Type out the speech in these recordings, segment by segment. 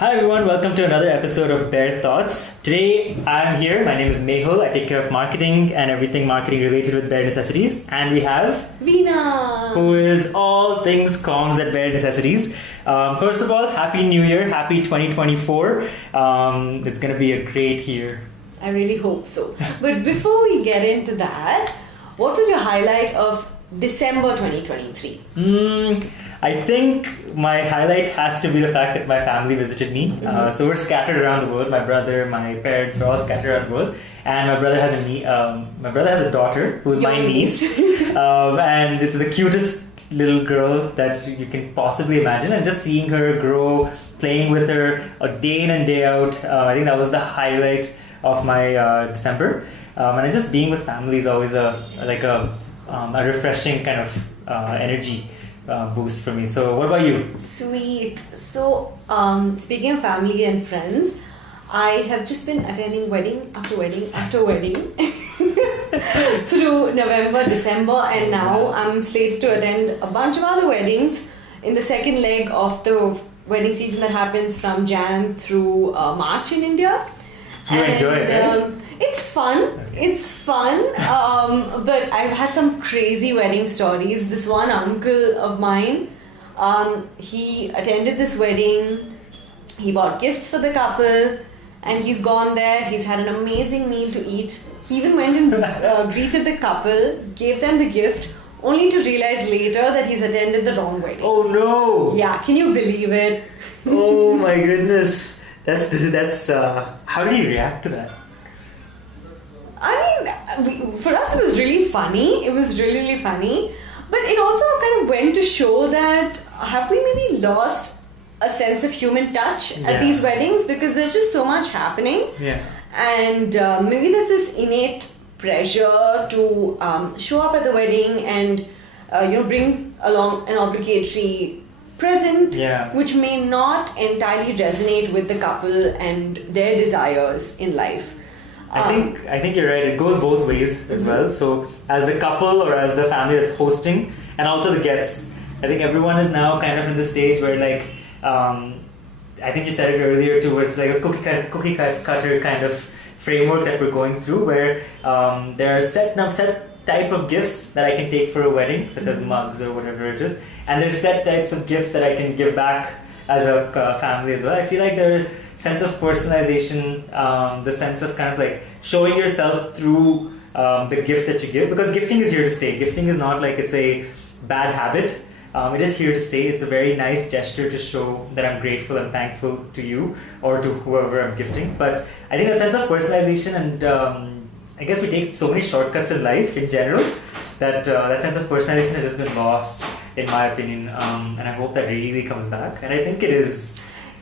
Hi everyone, welcome to another episode of Bear Thoughts. Today I'm here, my name is Mehul, I take care of marketing and everything marketing related with Bear Necessities. And we have Veena, who is all things comms at Bear Necessities. First of all, Happy New Year, Happy 2024. It's going to be a great year. I really hope so. But before we get into that, what was your highlight of December 2023? I think my highlight has to be the fact that my family visited me. So we're scattered around the world. My brother, my parents, we're all scattered around the world. And my brother has a daughter who's my niece, and it's the cutest little girl that you can possibly imagine. And just seeing her grow, playing with her day in and day out, I think that was the highlight of my December. And just being with family is always a refreshing kind of energy boost for me. So what about you? Sweet. So speaking of family and friends, I have just been attending wedding after wedding after wedding through November, December, and now I'm slated to attend a bunch of other weddings in the second leg of the wedding season that happens from Jan through March in India. You enjoy it, right? It's fun. Okay. It's fun. But I've had some crazy wedding stories. This one uncle of mine, he attended this wedding. He bought gifts for the couple, and he's gone there. He's had an amazing meal to eat. He even went and greeted the couple, gave them the gift, only to realize later that he's attended the wrong wedding. Oh no! Yeah, can you believe it? Oh my goodness. That's how did you react to that? I mean, for us it was really funny. It was really, really funny. But it also kind of went to show that have we maybe lost a sense of human touch at these weddings, because there's just so much happening. Yeah. And maybe there's this innate pressure to show up at the wedding and bring along an obligatory present, which may not entirely resonate with the couple and their desires in life. I think you're right. It goes both ways as well. So as the couple or as the family that's hosting, and also the guests, I think everyone is now kind of in the stage where I think you said it earlier too, where it's like a cookie cutter kind of framework that we're going through, where there are set type of gifts that I can take for a wedding, such as mugs or whatever it is, and there's set types of gifts that I can give back as a family as well. I feel like there are sense of personalization, the sense of kind of like showing yourself through the gifts that you give, because gifting is here to stay. Gifting is not like it's a bad habit. It is here to stay. It's a very nice gesture to show that I'm grateful and thankful to you or to whoever I'm gifting. But I think that sense of personalization, and I guess we take so many shortcuts in life in general that that sense of personalization has just been lost, in my opinion. And I hope that really comes back. And I think it is.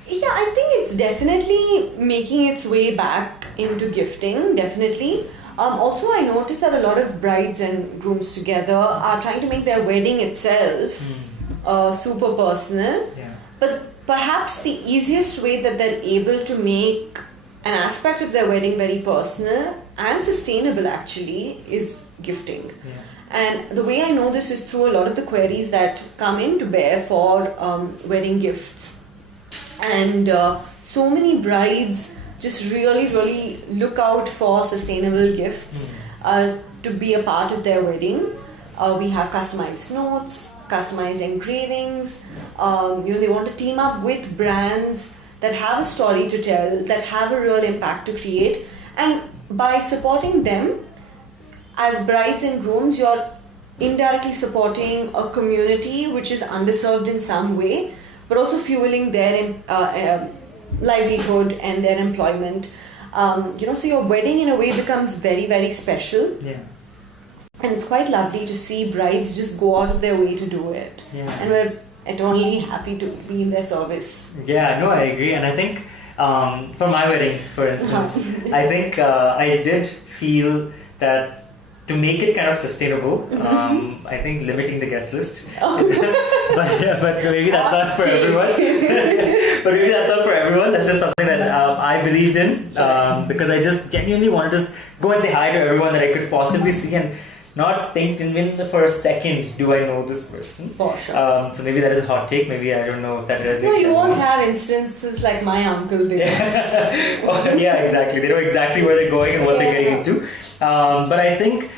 Yeah, I think it's definitely making its way back into gifting, definitely. Also, I noticed that a lot of brides and grooms together are trying to make their wedding itself super personal. Yeah. But perhaps the easiest way that they're able to make an aspect of their wedding very personal and sustainable actually is gifting. Yeah. And the way I know this is through a lot of the queries that come in to bear for wedding gifts. And so many brides just really, really look out for sustainable gifts to be a part of their wedding. We have customized notes, customized engravings. They want to team up with brands that have a story to tell, that have a real impact to create. And by supporting them, as brides and grooms, you're indirectly supporting a community which is underserved in some way, but also fueling their livelihood and their employment. So your wedding in a way becomes very, very special. Yeah. And it's quite lovely to see brides just go out of their way to do it. Yeah. And we're eternally happy to be in their service. Yeah, no, I agree. And I think for my wedding, for instance, I think I did feel that to make it kind of sustainable, I think limiting the guest list. But maybe that's not for everyone. That's just something that I believed in, because I just genuinely wanted to go and say hi to everyone that I could possibly see. And not think even for a second, do I know this person? For sure. So maybe that is a hot take. Maybe I don't know if that resonates. No, you won't have instances like my uncle did. Yeah, exactly. They know exactly where they're going and what they're getting into. But I think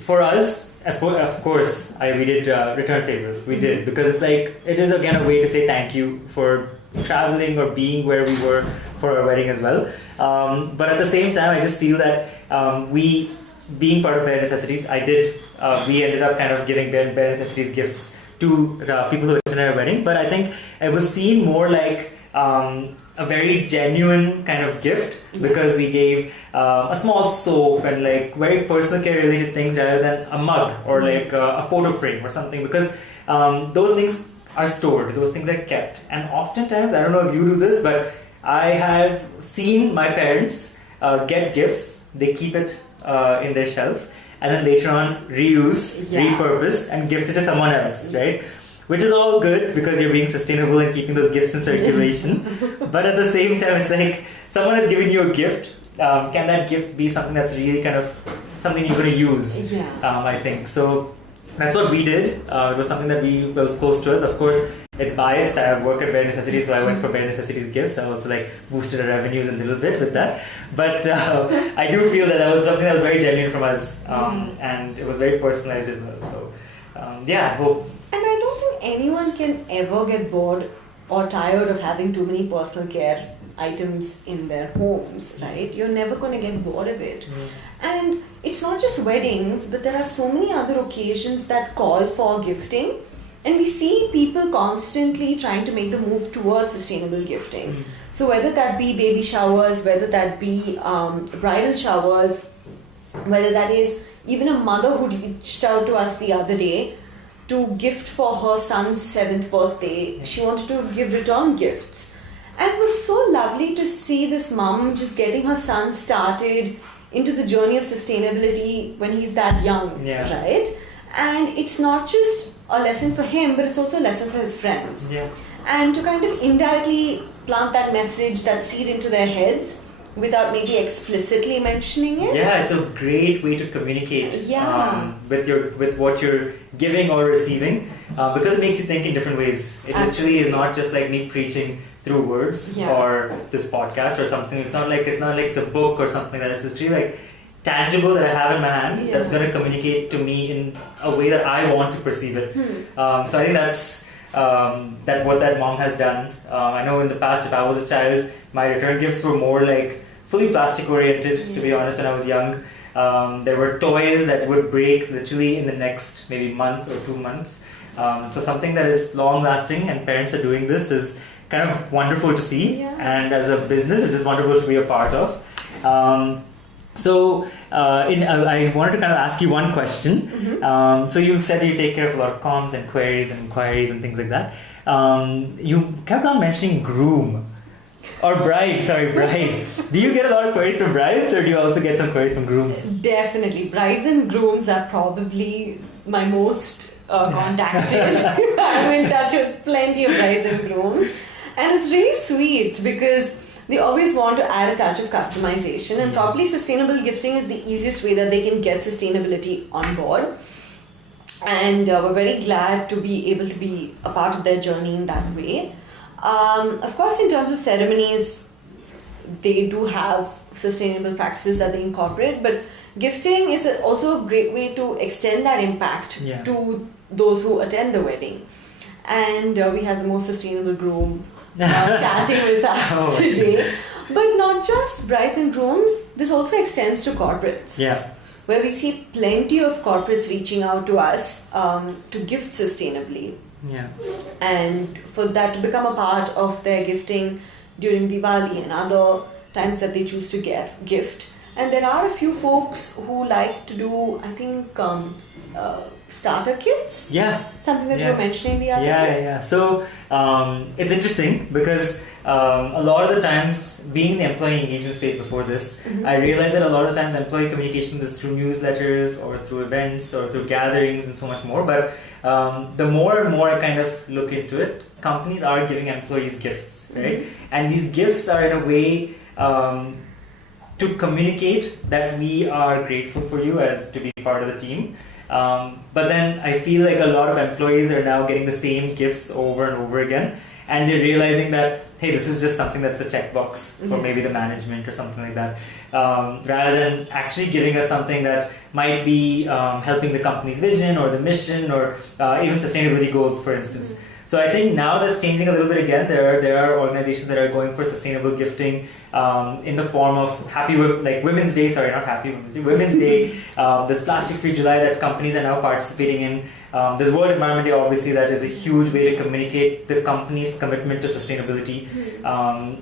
for us, of course, we did return favors. We did, because it's like, it is again a way to say thank you for traveling or being where we were for our wedding as well. But at the same time, I just feel that we, being part of Bare Necessities, we ended up kind of giving Bare Necessities gifts to people who attended our wedding. But I think it was seen more like a very genuine kind of gift, because we gave a small soap and like very personal care related things, rather than a mug or like a photo frame or something, because those things are stored, those things are kept. And oftentimes, I don't know if you do this, but I have seen my parents get gifts, they keep it in their shelf, and then later on reuse, repurpose, and gift it to someone else, right? Which is all good, because you're being sustainable and keeping those gifts in circulation. But at the same time, it's like, someone has given you a gift. Can that gift be something that's really kind of something you're going to use? I think. So that's what we did. It was something that was close to us. Of course, it's biased. I work at Bare Necessities, so I went for Bare Necessities gifts. I also like boosted our revenues a little bit with that. But I do feel that was something that was very genuine from us, and it was very personalized as well. So I hope. And I don't think anyone can ever get bored or tired of having too many personal care items in their homes, right? You're never going to get bored of it. And it's not just weddings, but there are so many other occasions that call for gifting. And we see people constantly trying to make the move towards sustainable gifting. So whether that be baby showers, whether that be bridal showers, whether that is even a mother who reached out to us the other day to gift for her son's 7th birthday. She wanted to give return gifts. And it was so lovely to see this mum just getting her son started into the journey of sustainability when he's that young, right? And it's not just a lesson for him, but it's also a lesson for his friends. And to kind of indirectly plant that message, that seed into their heads, without maybe explicitly mentioning it. Yeah, it's a great way to communicate with what you're giving or receiving, because it makes you think in different ways. It literally is not just like me preaching through words or this podcast or something. It's not like it's a book or something like that. It's literally like tangible that I have in my hand that's going to communicate to me in a way that I want to perceive it. So I think that's what that mom has done. I know in the past, if I was a child, my return gifts were more like fully plastic oriented, to be honest, when I was young. There were toys that would break literally in the next maybe month or 2 months. So something that is long lasting, and parents are doing this, is kind of wonderful to see. And as a business, it's just wonderful to be a part of. So I wanted to kind of ask you one question. So you said you take care of a lot of comms and queries and inquiries and things like that. You kept on mentioning groom or bride. Do you get a lot of queries from brides, or do you also get some queries from grooms? Definitely. Brides and grooms are probably my most contacted. I'm in touch with plenty of brides and grooms. And it's really sweet because they always want to add a touch of customization, and probably sustainable gifting is the easiest way that they can get sustainability on board. And we're very glad to be able to be a part of their journey in that way. Of course, in terms of ceremonies, they do have sustainable practices that they incorporate, but gifting is also a great way to extend that impact to those who attend the wedding. And we have the most sustainable groom chatting with us today. But not just brides and grooms, this also extends to corporates. Where we see plenty of corporates reaching out to us to gift sustainably. And for that to become a part of their gifting during Diwali and other times that they choose to gift. And there are a few folks who like to do, I think, starter kits. Something that you were mentioning the other day. So it's interesting because a lot of the times, being in the employee engagement space before this, I realized that a lot of times employee communications is through newsletters or through events or through gatherings and so much more. But the more and more I kind of look into it, companies are giving employees gifts, right? And these gifts are in a way to communicate that we are grateful for you as to be part of the team. But then I feel like a lot of employees are now getting the same gifts over and over again, and they're realizing that, hey, this is just something that's a checkbox for maybe the management or something like that, rather than actually giving us something that might be helping the company's vision or the mission or even sustainability goals, for instance. So I think now that's changing a little bit again. There are organizations that are going for sustainable gifting in the form of Women's Day. Sorry, not Happy Women's Day. Women's Day. There's Plastic Free July that companies are now participating in. There's World Environment Day, obviously, that is a huge way to communicate the company's commitment to sustainability.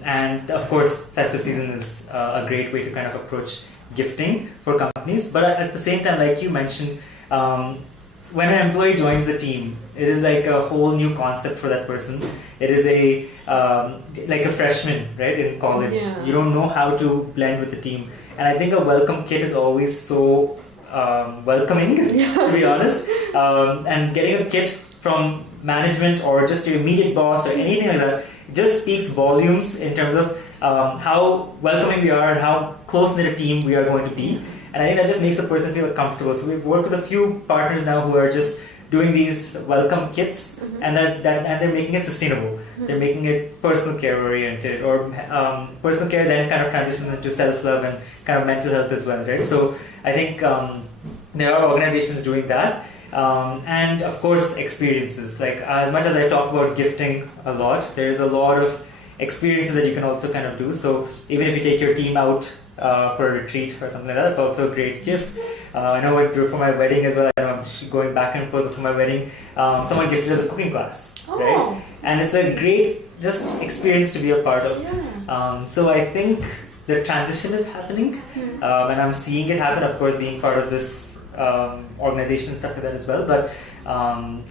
And of course, festive season is a great way to kind of approach gifting for companies. But at the same time, like you mentioned, when an employee joins the team, it is like a whole new concept for that person. It is like a freshman, right, in college. Yeah. You don't know how to blend with the team. And I think a welcome kit is always so welcoming, to be honest. And getting a kit from management or just your immediate boss or anything like that just speaks volumes in terms of how welcoming we are and how close-knit a team we are going to be. And I think that just makes the person feel comfortable. So we've worked with a few partners now who are just doing these welcome kits, and and they're making it sustainable. They're making it personal care oriented, or personal care then kind of transitions into self-love and kind of mental health as well, right? So I think there are organizations doing that. And of course, experiences. Like as much as I talk about gifting a lot, there is a lot of experiences that you can also kind of do. So even if you take your team out for a retreat or something like that, it's also a great gift. I know for my wedding as well, I'm going back and forth for my wedding. Someone gifted us a cooking class, right? And it's a great just experience to be a part of. Yeah. So I think the transition is happening, and I'm seeing it happen. Of course, being part of this organization and stuff like that as well. But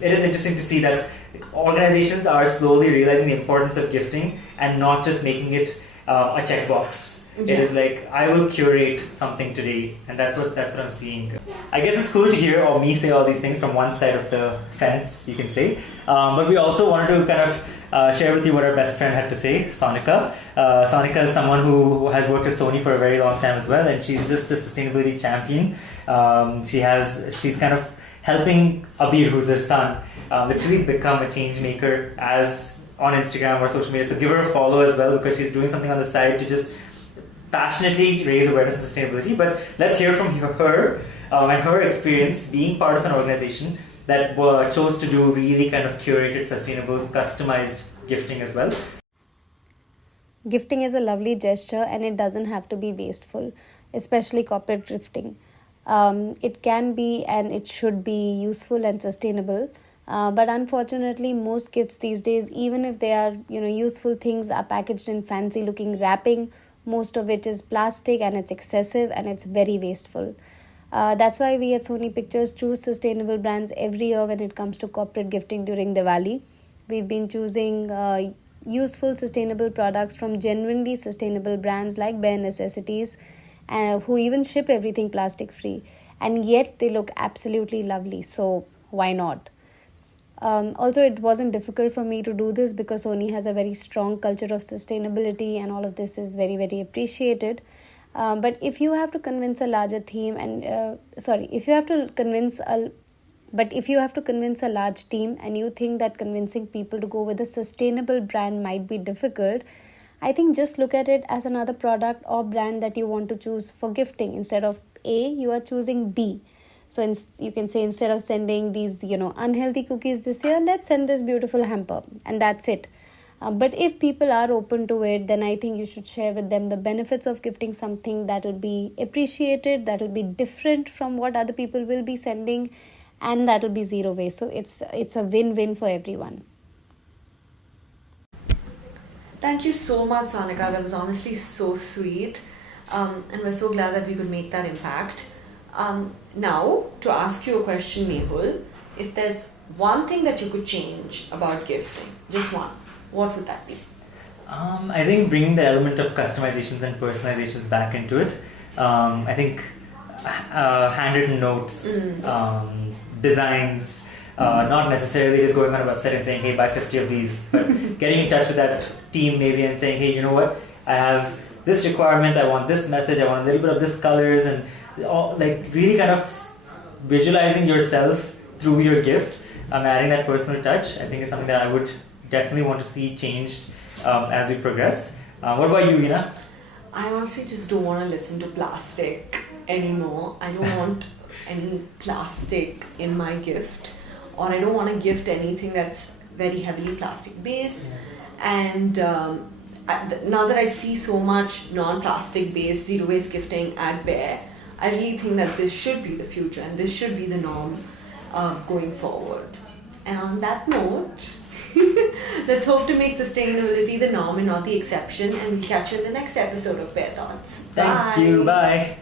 it is interesting to see that organizations are slowly realizing the importance of gifting and not just making it a checkbox. Yeah. It is like, I will curate something today, and that's what I'm seeing. I guess it's cool to hear or me say all these things from one side of the fence, you can say. But we also wanted to kind of share with you what our best friend had to say, Sonika. Sonika is someone who has worked with Sony for a very long time as well, and she's just a sustainability champion. She's kind of helping Abir, who's her son, literally become a change maker as on Instagram or social media. So give her a follow as well, because she's doing something on the side to just passionately raise awareness of sustainability. But let's hear from her and her experience being part of an organization that chose to do really kind of curated, sustainable, customized gifting as well. Gifting is a lovely gesture, and it doesn't have to be wasteful, especially corporate gifting. It can be and it should be useful and sustainable. But unfortunately, most gifts these days, even if they are useful things, are packaged in fancy looking wrapping. Most of it is plastic, and it's excessive, and it's very wasteful. That's why we at Sony Pictures choose sustainable brands every year when it comes to corporate gifting during Diwali. We've been choosing useful, sustainable products from genuinely sustainable brands like Bare Necessities, who even ship everything plastic free. And yet they look absolutely lovely. So why not? Also, it wasn't difficult for me to do this because Sony has a very strong culture of sustainability, and all of this is very, very appreciated. But if you have to convince a larger team, if you have to convince a large team, and you think that convincing people to go with a sustainable brand might be difficult, I think just look at it as another product or brand that you want to choose for gifting. Instead of A, you are choosing B. So you can say, instead of sending these, unhealthy cookies this year, let's send this beautiful hamper, and that's it. But if people are open to it, then I think you should share with them the benefits of gifting something that will be appreciated, that will be different from what other people will be sending, and that will be zero waste. So it's a win-win for everyone. Thank you so much, Sonika. That was honestly so sweet. And we're so glad that we could make that impact. Now, to ask you a question, Mehul, if there's one thing that you could change about gifting, just one, what would that be? I think bringing the element of customizations and personalizations back into it. I think handwritten notes, designs, not necessarily just going on a website and saying, hey, buy 50 of these, but getting in touch with that team maybe and saying, hey, you know what, I have this requirement, I want this message, I want a little bit of this colors, and all, like really kind of visualizing yourself through your gift, adding that personal touch, I think is something that I would definitely want to see changed as we progress. What about you, Veena? I honestly just don't want to listen to plastic anymore. I don't want any plastic in my gift, or I don't want to gift anything that's very heavily plastic based. And now that I see so much non-plastic based zero waste gifting at Bear, I really think that this should be the future and this should be the norm going forward. And on that note, let's hope to make sustainability the norm and not the exception. And we'll catch you in the next episode of Bear Thoughts. Thank you. Bye.